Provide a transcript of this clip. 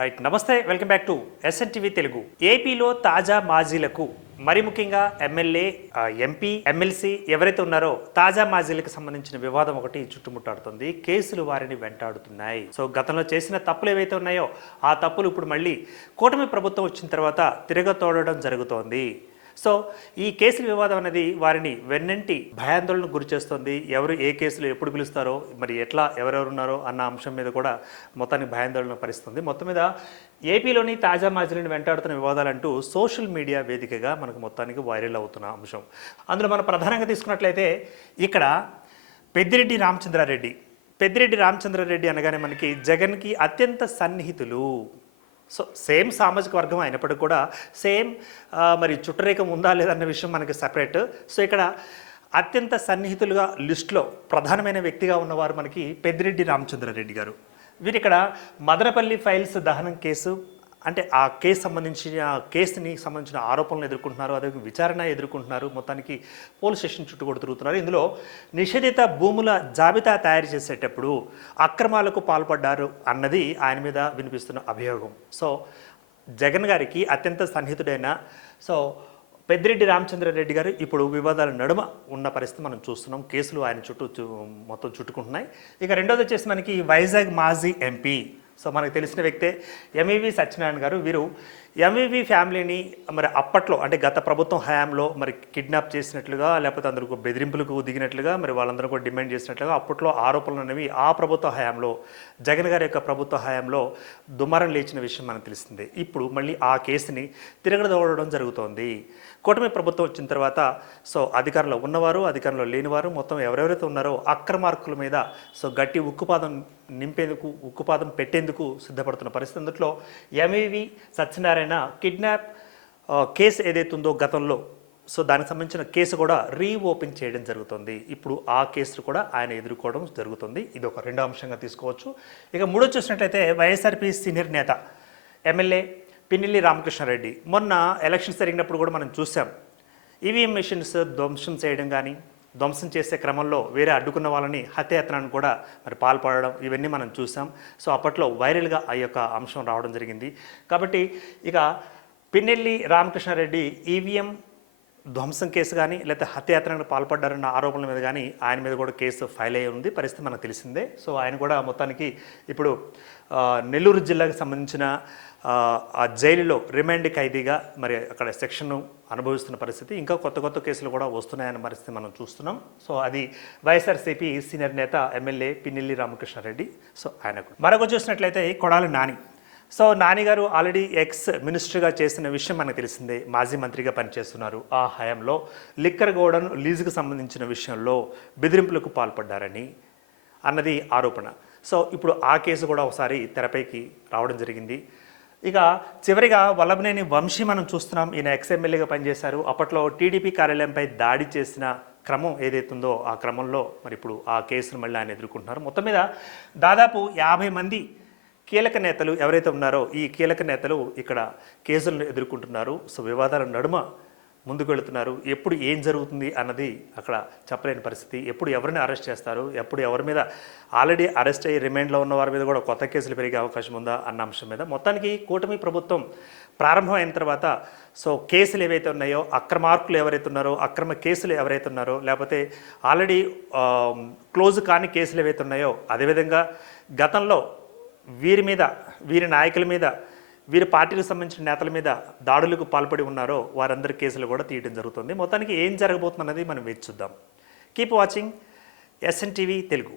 Right, నమస్తే, welcome back to ఎస్ఎన్టీవీ Telugu. ఏపీలో తాజా మాజీలకు, మరి ముఖ్యంగా ఎమ్మెల్యే, ఎంపీ, ఎమ్మెల్సీ ఎవరైతే ఉన్నారో తాజా మాజీలకు సంబంధించిన వివాదం ఒకటి చుట్టుముట్టాడుతుంది. కేసులు వారిని వెంటాడుతున్నాయి. సో గతంలో చేసిన తప్పులు ఏవైతే ఉన్నాయో ఆ తప్పులు ఇప్పుడు మళ్ళీ కూటమి ప్రభుత్వం వచ్చిన తర్వాత తిరగతోడడం జరుగుతోంది. సో ఈ కేసుల వివాదం అనేది వారిని వెన్నంటి భయాందోళనకు గురి చేస్తుంది. ఎవరు ఏ కేసులు ఎప్పుడు పిలుస్తారో, మరి ఎట్లా ఎవరెవరు ఉన్నారో అన్న అంశం మీద కూడా మొత్తానికి భయాందోళన పరిస్తుంది. మొత్తం మీద ఏపీలోని తాజా మాజీలను వెంటాడుతున్న వివాదాలంటూ సోషల్ మీడియా వేదికగా మనకు మొత్తానికి వైరల్ అవుతున్న అంశం. అందులో మనం ప్రధానంగా తీసుకున్నట్లయితే ఇక్కడ పెద్దిరెడ్డి రామచంద్రారెడ్డి అనగానే మనకి జగన్కి అత్యంత సన్నిహితులు. సో సేమ్ సామాజిక వర్గం అయినప్పటికీ కూడా సేమ్ మరి చుట్టరేఖం ఉందా లేదన్న విషయం మనకి సపరేట్. సో ఇక్కడ అత్యంత సన్నిహితులుగా లిస్టులో ప్రధానమైన వ్యక్తిగా ఉన్నవారు మనకి పెద్దిరెడ్డి రామచంద్రారెడ్డి గారు. వీరు ఇక్కడ మదనపల్లి ఫైల్స్ దహనం కేసు, అంటే ఆ కేసుని సంబంధించిన ఆరోపణలు ఎదుర్కొంటున్నారు, అదే విచారణ ఎదుర్కొంటున్నారు. మొత్తానికి పోలీస్ స్టేషన్ చుట్టూ కూడా తిరుగుతున్నారు. ఇందులో నిషేధిత భూముల జాబితా తయారు చేసేటప్పుడు అక్రమాలకు పాల్పడ్డారు అన్నది ఆయన మీద వినిపిస్తున్న అభియోగం. సో జగన్ గారికి అత్యంత సన్నిహితుడైన పెద్దిరెడ్డి రామచంద్రారెడ్డి గారు ఇప్పుడు వివాదాల నడుమ ఉన్న పరిస్థితి మనం చూస్తున్నాం. కేసులు ఆయన చుట్టూ మొత్తం చుట్టుకుంటున్నాయి. ఇక రెండోది వచ్చేసి మనకి వైజాగ్ మాజీ ఎంపీ, సో మనకు తెలిసిన వ్యక్తే ఎంవివి సత్యనారాయణ గారు. వీరు ఎంవివి ఫ్యామిలీని మరి అప్పట్లో, అంటే గత ప్రభుత్వం హయాంలో మరి కిడ్నాప్ చేసినట్లుగా, లేకపోతే అందరికి బెదిరింపులకు దిగినట్లుగా, మరి వాళ్ళందరూ కూడా డిమాండ్ చేసినట్లుగా అప్పట్లో ఆరోపణలు అనేవి ఆ ప్రభుత్వ హయాంలో, జగన్ గారి యొక్క ప్రభుత్వ హయాంలో దుమారం లేచిన విషయం మనకు తెలిసిందే. ఇప్పుడు మళ్ళీ ఆ కేసుని తిరగదోడడం జరుగుతోంది. కూటమి ప్రభుత్వం వచ్చిన తర్వాత అధికారంలో ఉన్నవారు, అధికారంలో లేనివారు, మొత్తం ఎవరెవరైతే ఉన్నారో అక్రమార్కుల మీద గట్టి ఉక్కుపాదం పెట్టేందుకు సిద్ధపడుతున్న పరిస్థితి. అందులో ఎంవివి సత్యనారాయణ కిడ్నాప్ కేసు ఏదైతే ఉందో గతంలో, దానికి సంబంధించిన కేసు కూడా రీఓపెన్ చేయడం జరుగుతుంది. ఇప్పుడు ఆ కేసు కూడా ఆయన ఎదుర్కోవడం జరుగుతుంది. ఇది ఒక రెండో అంశంగా తీసుకోవచ్చు. ఇక మూడో చూసినట్లయితే వైఎస్ఆర్పీ సీనియర్ నేత ఎమ్మెల్యే పిన్నెల్లి రామకృష్ణారెడ్డి, మొన్న ఎలక్షన్స్ జరిగినప్పుడు కూడా మనం చూసాం. ఈవీఎం మెషిన్స్ ధ్వంసం చేసే క్రమంలో వేరే అడ్డుకున్న వాళ్ళని హత్యాయత్నాన్ని కూడా మరి పాల్పడడం, ఇవన్నీ మనం చూసాం. అప్పట్లో వైరల్గా ఆ యొక్క అంశం రావడం జరిగింది. కాబట్టి ఇక పిన్నెల్లి రామకృష్ణారెడ్డి ఈవీఎం ధ్వంసం కేసు కానీ, లేకపోతే హత్యాయత్నానికి పాల్పడ్డారన్న ఆరోపణల మీద కానీ ఆయన మీద కూడా కేసు ఫైల్ అయ్యి ఉంది. పరిస్థితి మనకు తెలిసిందే. ఆయన కూడా మొత్తానికి ఇప్పుడు నెల్లూరు జిల్లాకు సంబంధించిన ఆ జైలులో రిమాండ్ ఖైదీగా మరి అక్కడ శిక్షను అనుభవిస్తున్న పరిస్థితి. ఇంకా కొత్త కేసులు కూడా వస్తున్నాయన్న పరిస్థితి మనం చూస్తున్నాం. అది వైఎస్ఆర్సీపీ సీనియర్ నేత ఎమ్మెల్యే పిన్నెల్లి రామకృష్ణారెడ్డి. ఆయనకు మరొక చూసినట్లయితే కొడాలి నాని. నాని గారు ఆల్రెడీ ఎక్స్ మినిస్టర్గా చేసిన విషయం మనకు తెలిసిందే. మాజీ మంత్రిగా పనిచేస్తున్నారు. ఆ హయాంలో లిక్కర్ గోడౌన్ లీజుకు సంబంధించిన విషయంలో బెదిరింపులకు పాల్పడ్డారని అన్నది ఆరోపణ. ఇప్పుడు ఆ కేసు కూడా ఒకసారి తెరపైకి రావడం జరిగింది. ఇక చివరిగా వల్లభనేని వంశీ మనం చూస్తున్నాం. ఈయన ఎక్స్ ఎమ్మెల్యేగా పనిచేశారు. అప్పట్లో టీడీపీ కార్యాలయంపై దాడి చేసిన క్రమం ఏదైతుందో ఆ క్రమంలో మరి ఇప్పుడు ఆ కేసును మళ్ళీ ఆయన ఎదుర్కొంటున్నారు. మొత్తం మీద దాదాపు 50 మంది కీలక నేతలు ఎవరైతే ఉన్నారో ఈ కీలక నేతలు ఇక్కడ కేసులను ఎదుర్కొంటున్నారు. వివాదాల నడుమ ముందుకు వెళుతున్నారు. ఎప్పుడు ఏం జరుగుతుంది అన్నది అక్కడ చెప్పలేని పరిస్థితి. ఎప్పుడు ఎవరిని అరెస్ట్ చేస్తారు, ఎప్పుడు ఎవరి మీద ఆల్రెడీ అరెస్ట్ అయ్యి రిమాండ్లో ఉన్న వారి మీద కూడా కొత్త కేసులు పెరిగే అవకాశం ఉందా అన్న అంశం మీద మొత్తానికి కూటమి ప్రభుత్వం ప్రారంభమైన తర్వాత కేసులు ఏవైతే ఉన్నాయో, అక్రమార్కులు ఎవరైతే ఉన్నారో, అక్రమ కేసులు ఎవరైతే ఉన్నారో, లేకపోతే ఆల్రెడీ క్లోజ్ కాని కేసులు ఏవైతే ఉన్నాయో, అదేవిధంగా గతంలో వీరి నాయకుల మీద, వీరి పార్టీలకు సంబంధించిన నేతల మీద దాడులకు పాల్పడి ఉన్నారో వారందరి కేసులు కూడా తీయడం జరుగుతుంది. మొత్తానికి ఏం జరగబోతుందన్నది మనం వేచి చూద్దాం. Keep watching SNTV Telugu.